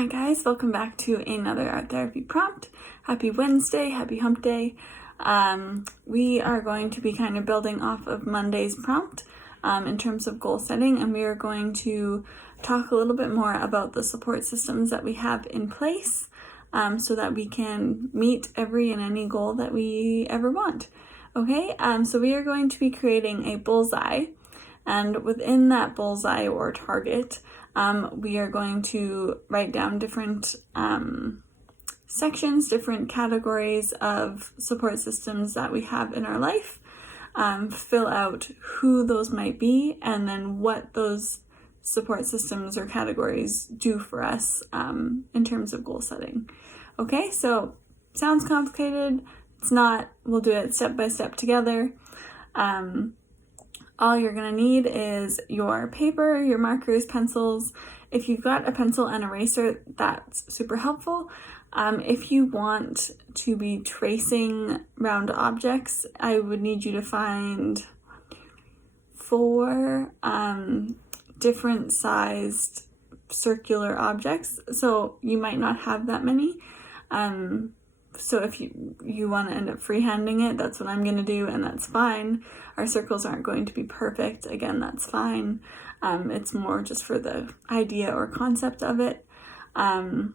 Hi guys, welcome back to another art therapy prompt. Happy Wednesday, happy hump day. We are going to be kind of building off of Monday's prompt in terms of goal setting, and we are going to talk a little bit more about the support systems that we have in place so that we can meet every and any goal that we ever want. Okay, so we are going to be creating a bullseye, and within that bullseye or target, we are going to write down different sections, different categories of support systems that we have in our life, fill out who those might be, and then what those support systems or categories do for us in terms of goal setting. Okay, so sounds complicated. It's not. We'll do it step by step together. All you're going to need is your paper, your markers, pencils. If you've got a pencil and eraser, that's super helpful. If you want to be tracing round objects, I would need you to find 4 different sized circular objects. So you might not have that many. So if you want to end up freehanding it, that's what I'm going to do, and that's fine. Our circles aren't going to be perfect. Again, that's fine. It's more just for the idea or concept of it. But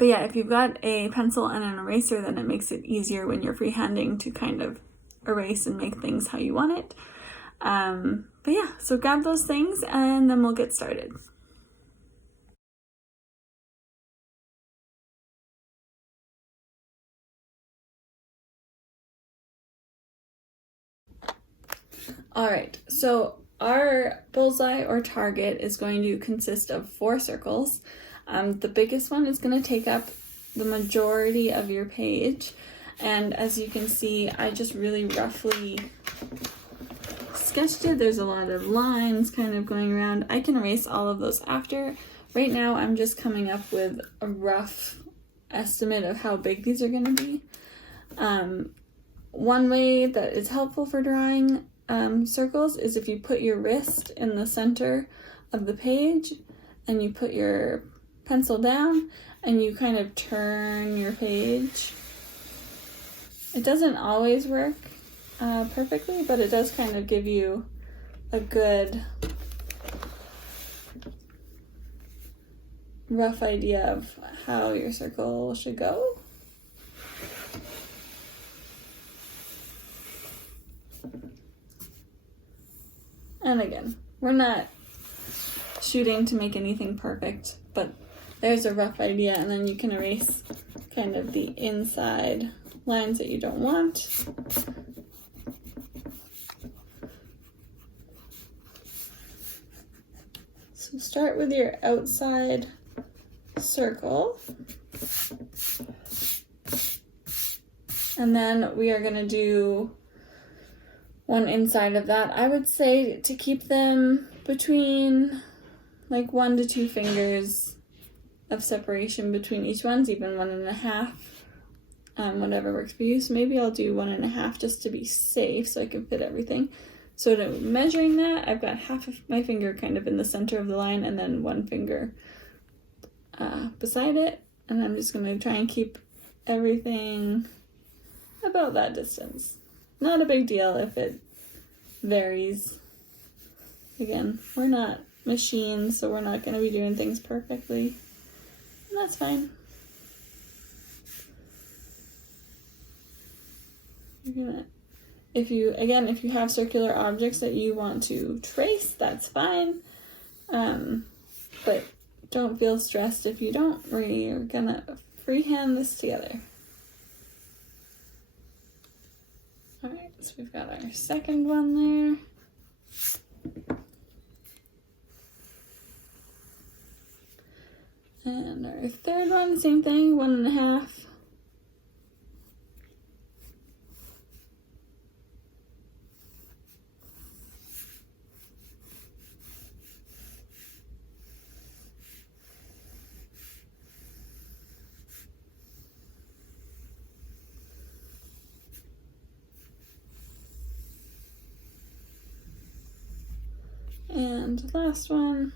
yeah, if you've got a pencil and an eraser, then it makes it easier when you're freehanding to kind of erase and make things how you want it. But yeah, so grab those things and then we'll get started. All right, so our bullseye or target is going to consist of 4 circles. The biggest one is going to take up the majority of your page. And as you can see, I just really roughly sketched it. There's a lot of lines kind of going around. I can erase all of those after. Right now, I'm just coming up with a rough estimate of how big these are going to be. One way that is helpful for drawing circles is if you put your wrist in the center of the page and you put your pencil down and you kind of turn your page. It doesn't always work perfectly, but it does kind of give you a good rough idea of how your circle should go. And again, we're not shooting to make anything perfect, but there's a rough idea, and then you can erase kind of the inside lines that you don't want. So start with your outside circle. And then we are going to do one inside of that. I would say to keep them between like 1 to 2 fingers of separation between each ones, even 1.5, whatever works for you. So maybe I'll do 1.5 just to be safe so I can fit everything. So to measuring that, I've got half of my finger kind of in the center of the line and then 1 finger beside it. And I'm just going to try and keep everything about that distance. Not a big deal if it varies. Again, we're not machines, so we're not going to be doing things perfectly. And that's fine. If you have circular objects that you want to trace, that's fine. But don't feel stressed if you don't. We're gonna freehand this together. Alright, so we've got our second one there. And our third one, same thing, 1.5. And last one.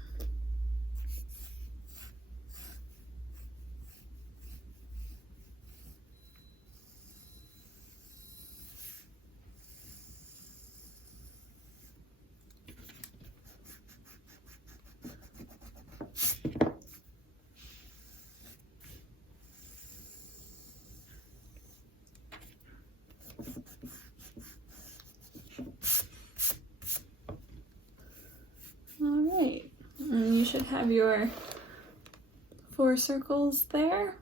should have your 4 circles there.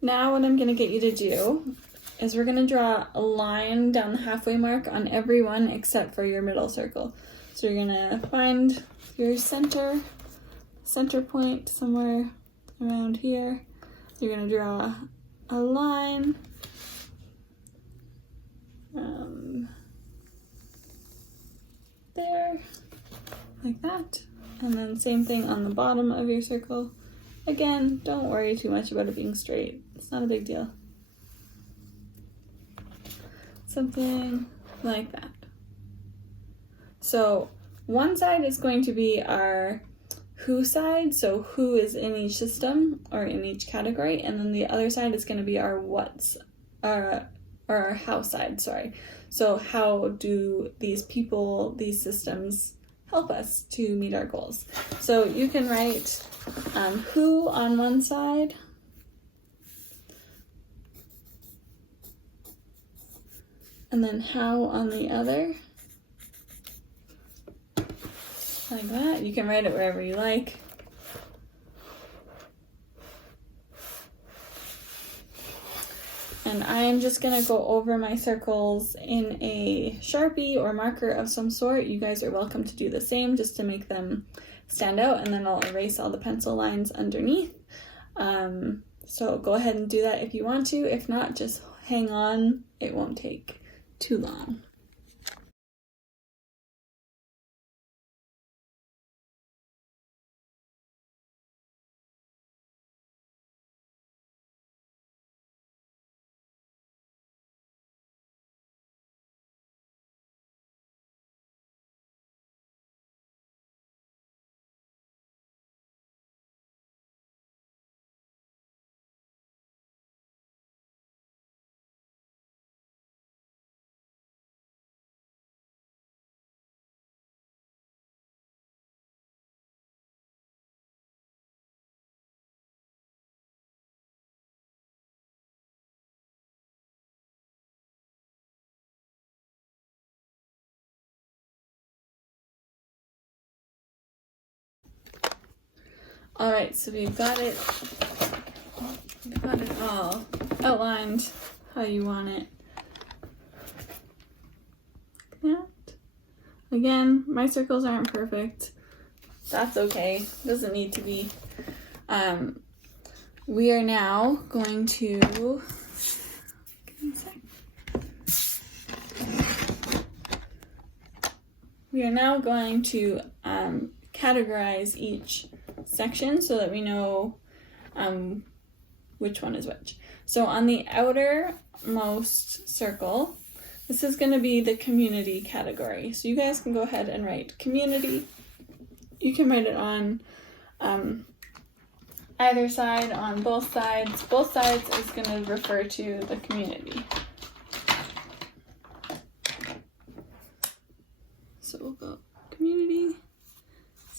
Now what I'm going to get you to do is we're going to draw a line down the halfway mark on every one except for your middle circle. So you're going to find your center point somewhere around here. You're going to draw a line there, like that. And then same thing on the bottom of your circle. Again, don't worry too much about it being straight. It's not a big deal. Something like that. So one side is going to be our who side, so who is in each system or in each category, and then the other side is going to be our what's, or our how side, sorry. So how do these people, these systems help us to meet our goals? So you can write who on one side, and then how on the other, like that. You can write it wherever you like. And I'm just gonna go over my circles in a Sharpie or marker of some sort. You guys are welcome to do the same just to make them stand out, and then I'll erase all the pencil lines underneath. So go ahead and do that if you want to. If not, just hang on. It won't take too long. All right, so we've got it all outlined how you want it. Like that. Again, my circles aren't perfect. That's okay. Doesn't need to be. We are now going to categorize each section so that we know which one is which. So on the outermost circle, this is going to be the community category. So you guys can go ahead and write community. You can write it on either side, on both sides. Both sides is going to refer to the community. So we'll go community,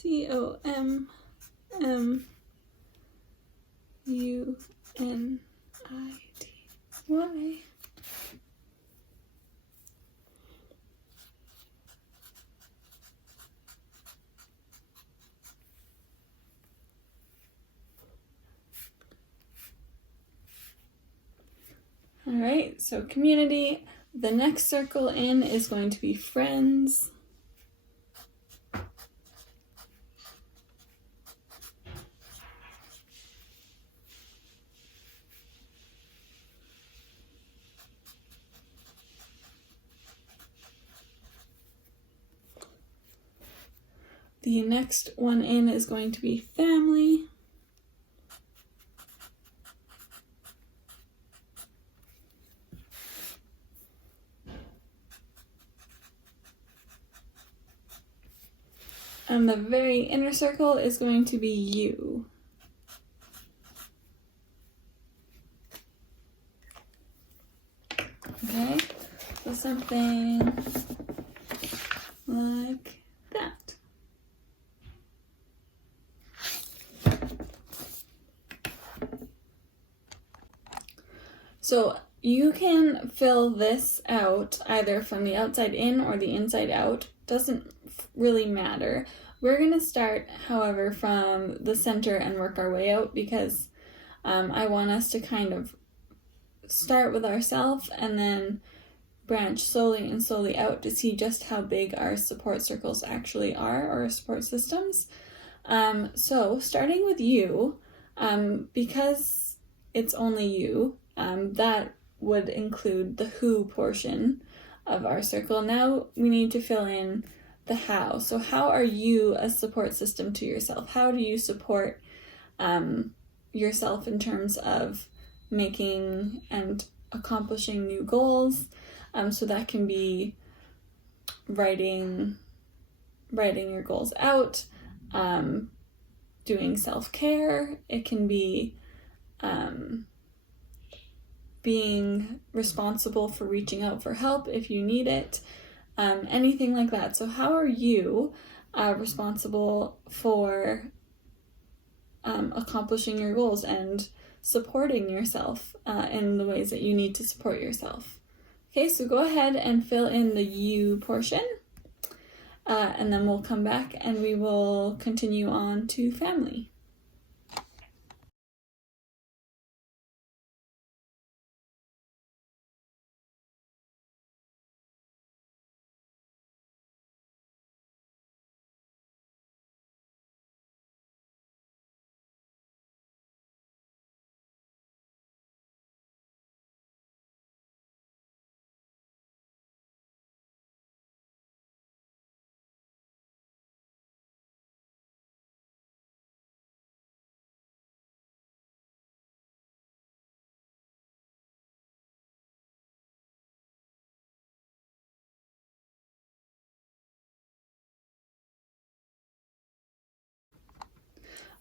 COMMUNITY. All right, so community. The next circle in is going to be friends. The next one in is going to be family. And the very inner circle is going to be you. Okay, so something like that. So you can fill this out either from the outside in or the inside out. Doesn't really matter. We're going to start, however, from the center and work our way out, because I want us to kind of start with ourselves and then branch slowly and slowly out to see just how big our support circles actually are, or our support systems. So starting with you, because it's only you, that would include the who portion of our circle. Now we need to fill in the how. So how are you a support system to yourself? How do you support yourself in terms of making and accomplishing new goals? So that can be writing your goals out, doing self-care. It can be being responsible for reaching out for help if you need it, anything like that. So how are you responsible for accomplishing your goals and supporting yourself in the ways that you need to support yourself? Okay, so go ahead and fill in the you portion, and then we'll come back and we will continue on to family.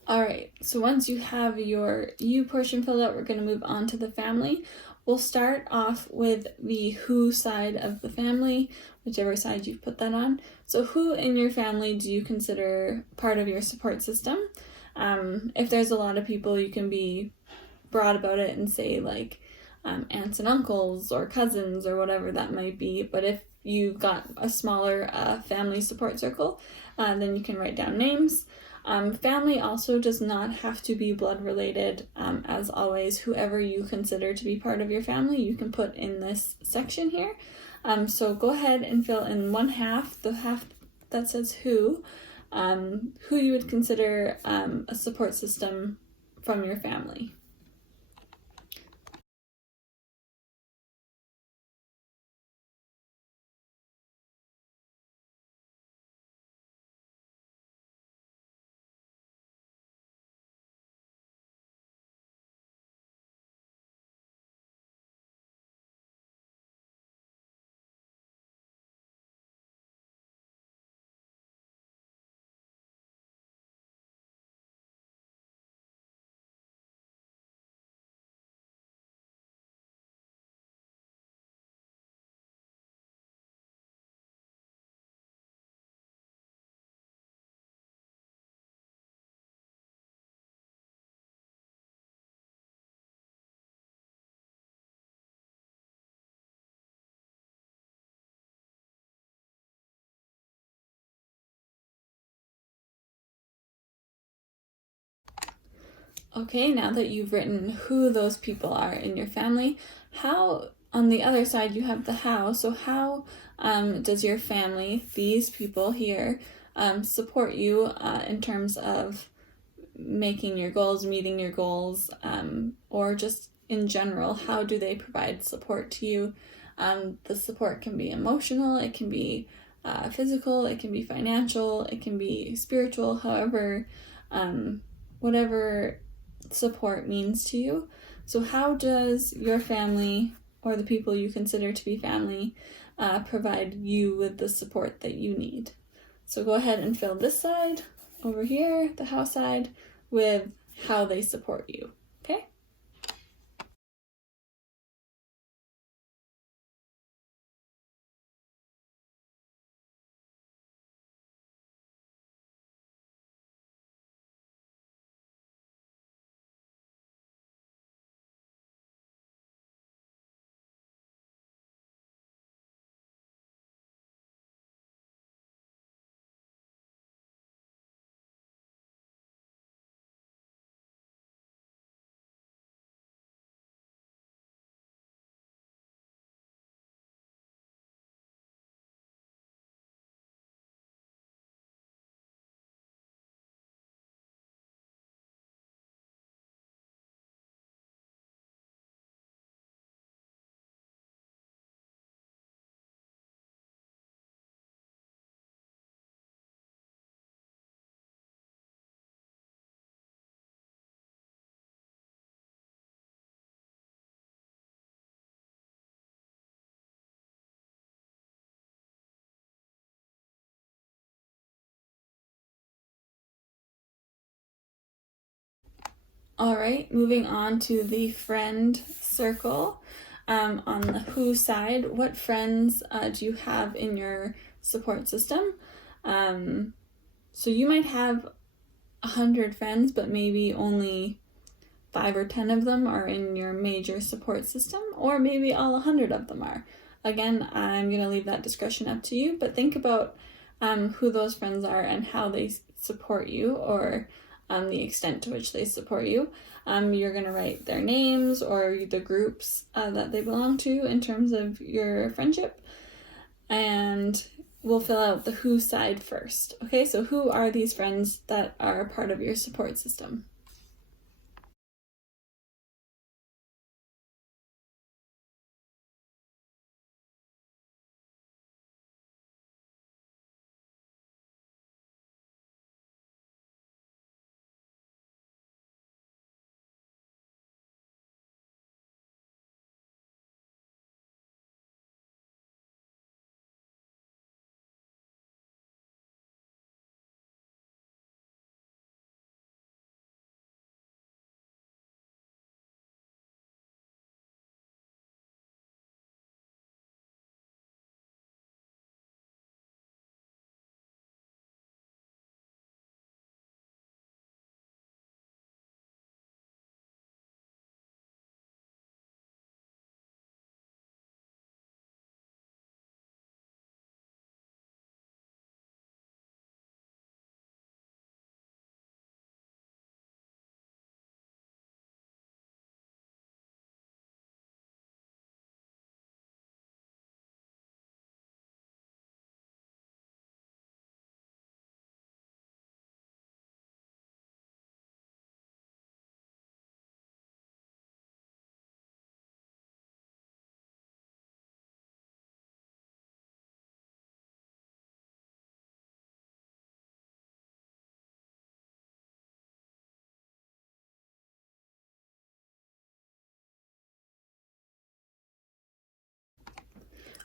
All right, so once you have your you portion filled out, we're going to move on to the family. We'll start off with the who side of the family, whichever side you've put that on. So who in your family do you consider part of your support system? If there's a lot of people, you can be broad about it and say like aunts and uncles or cousins or whatever that might be. But if you've got a smaller family support circle, then you can write down names. Family also does not have to be blood related. As always, whoever you consider to be part of your family, you can put in this section here. So go ahead and fill in one half, the half that says who you would consider a support system from your family. Okay, now that you've written who those people are in your family, how, on the other side, you have the how. So how does your family, these people here, support you in terms of making your goals, meeting your goals, or just in general, how do they provide support to you? The support can be emotional, it can be physical, it can be financial, it can be spiritual, however, whatever support means to you. So how does your family, or the people you consider to be family, provide you with the support that you need? So go ahead and fill this side over here, the how side, with how they support you. Okay? All right, moving on to the friend circle. On the who side, what friends do you have in your support system? So you might have 100 friends, but maybe only 5 or 10 of them are in your major support system, or maybe all 100 of them are. Again, I'm going to leave that discretion up to you, but think about who those friends are and how they support you, or the extent to which they support you. You're going to write their names or the groups that they belong to in terms of your friendship, and we'll fill out the who side first. Okay, so who are these friends that are a part of your support system?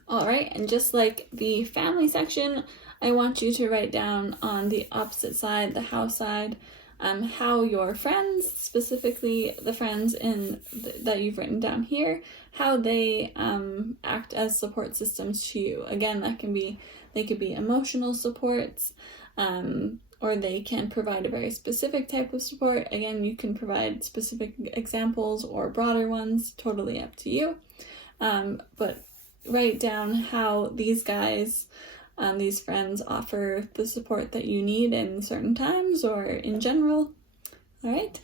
All right, and just like the family section, I want you to write down on the opposite side, the house side, how your friends, specifically the friends that you've written down here, how they act as support systems to you. Again, they could be emotional supports, or they can provide a very specific type of support. Again, you can provide specific examples or broader ones, totally up to you. But write down how these guys, these friends, offer the support that you need in certain times or in general. All right.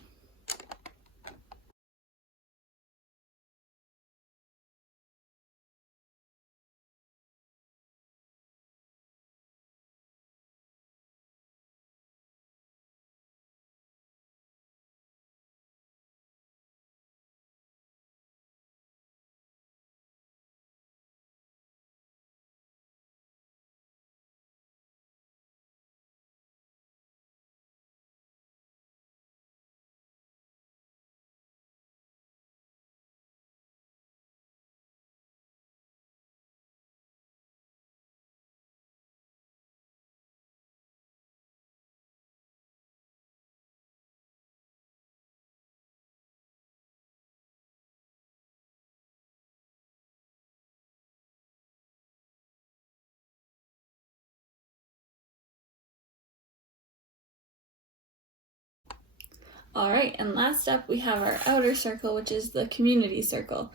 All right, and last up we have our outer circle, which is the community circle.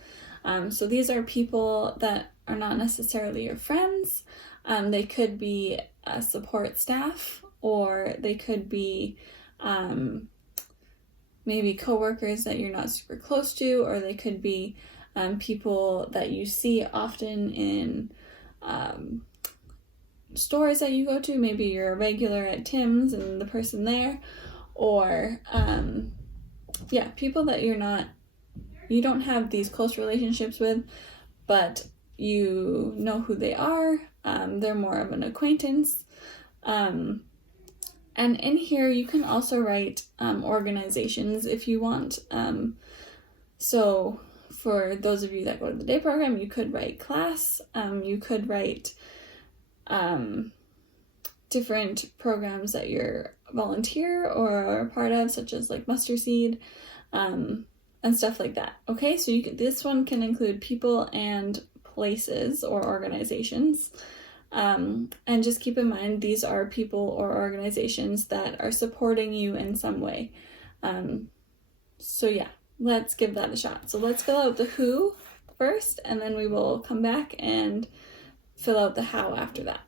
So these are people that are not necessarily your friends. They could be support staff, or they could be maybe coworkers that you're not super close to, or they could be people that you see often in stores that you go to. Maybe you're a regular at Tim's and the person there, or people that you don't have these close relationships with, but you know who they are. They're more of an acquaintance. And in here you can also write organizations if you want. So for those of you that go to the day program, you could write class. You could write different programs that you're volunteer or are a part of, such as like mustard seed, and stuff like that. Okay, so this one can include people and places or organizations. And just keep in mind, these are people or organizations that are supporting you in some way. So yeah, let's give that a shot. So let's fill out the who first, and then we will come back and fill out the how after that.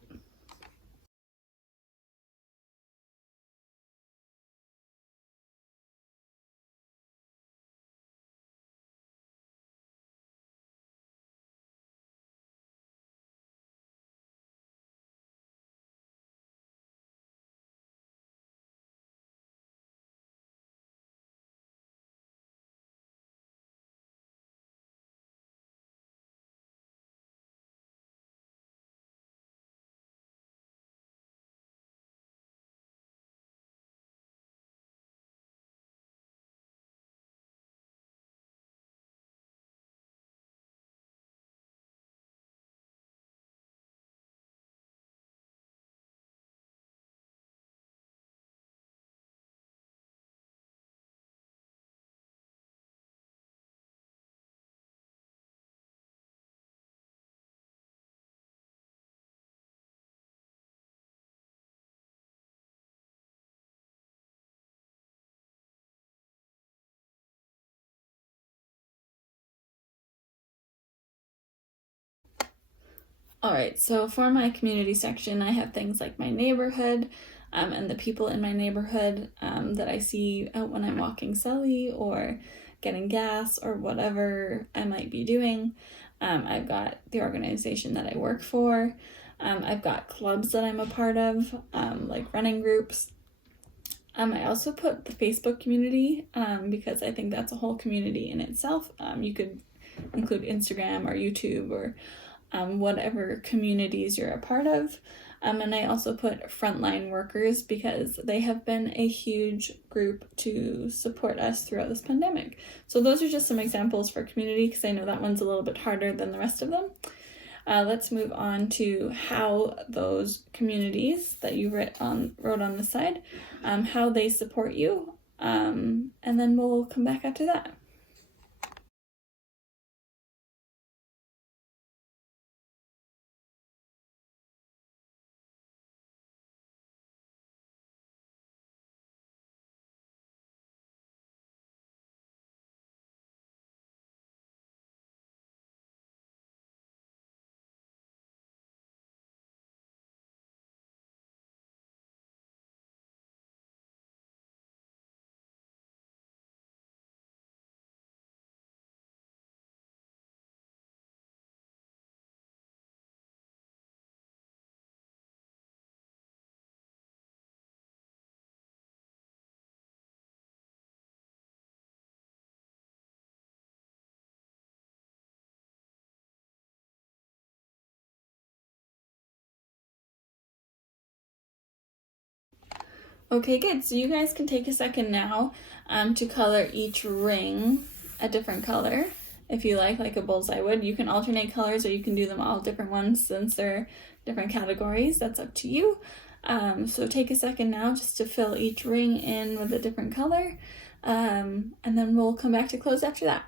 All right, so for my community section, I have things like my neighborhood, and the people in my neighborhood that I see out when I'm walking Sully or getting gas or whatever I might be doing. I've got the organization that I work for. I've got clubs that I'm a part of, like running groups. I also put the Facebook community because I think that's a whole community in itself. You could include Instagram or YouTube or whatever communities you're a part of. And I also put frontline workers because they have been a huge group to support us throughout this pandemic. So those are just some examples for community because I know that one's a little bit harder than the rest of them. Let's move on to how those communities that you wrote on the side, how they support you, and then we'll come back after that. Okay, good. So you guys can take a second now to color each ring a different color. If you like a bullseye would. You can alternate colors or you can do them all different ones since they're different categories. That's up to you. So take a second now just to fill each ring in with a different color. And then we'll come back to close after that.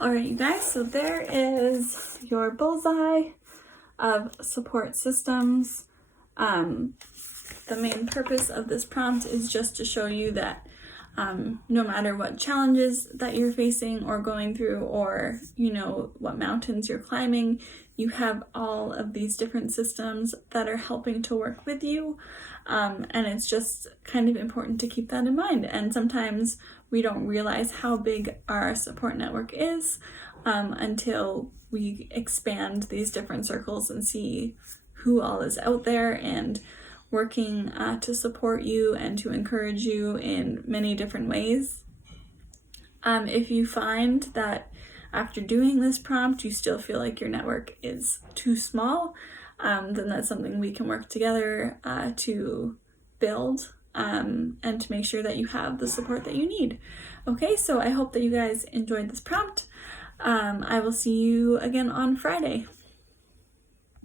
Alright, you guys, so there is your bullseye of support systems. The main purpose of this prompt is just to show you that no matter what challenges that you're facing or going through, or what mountains you're climbing, you have all of these different systems that are helping to work with you. And it's just kind of important to keep that in mind. And sometimes we don't realize how big our support network is until we expand these different circles and see who all is out there and working to support you and to encourage you in many different ways. If you find that after doing this prompt you still feel like your network is too small, then that's something we can work together to build and to make sure that you have the support that you need. Okay, so I hope that you guys enjoyed this prompt. I will see you again on Friday.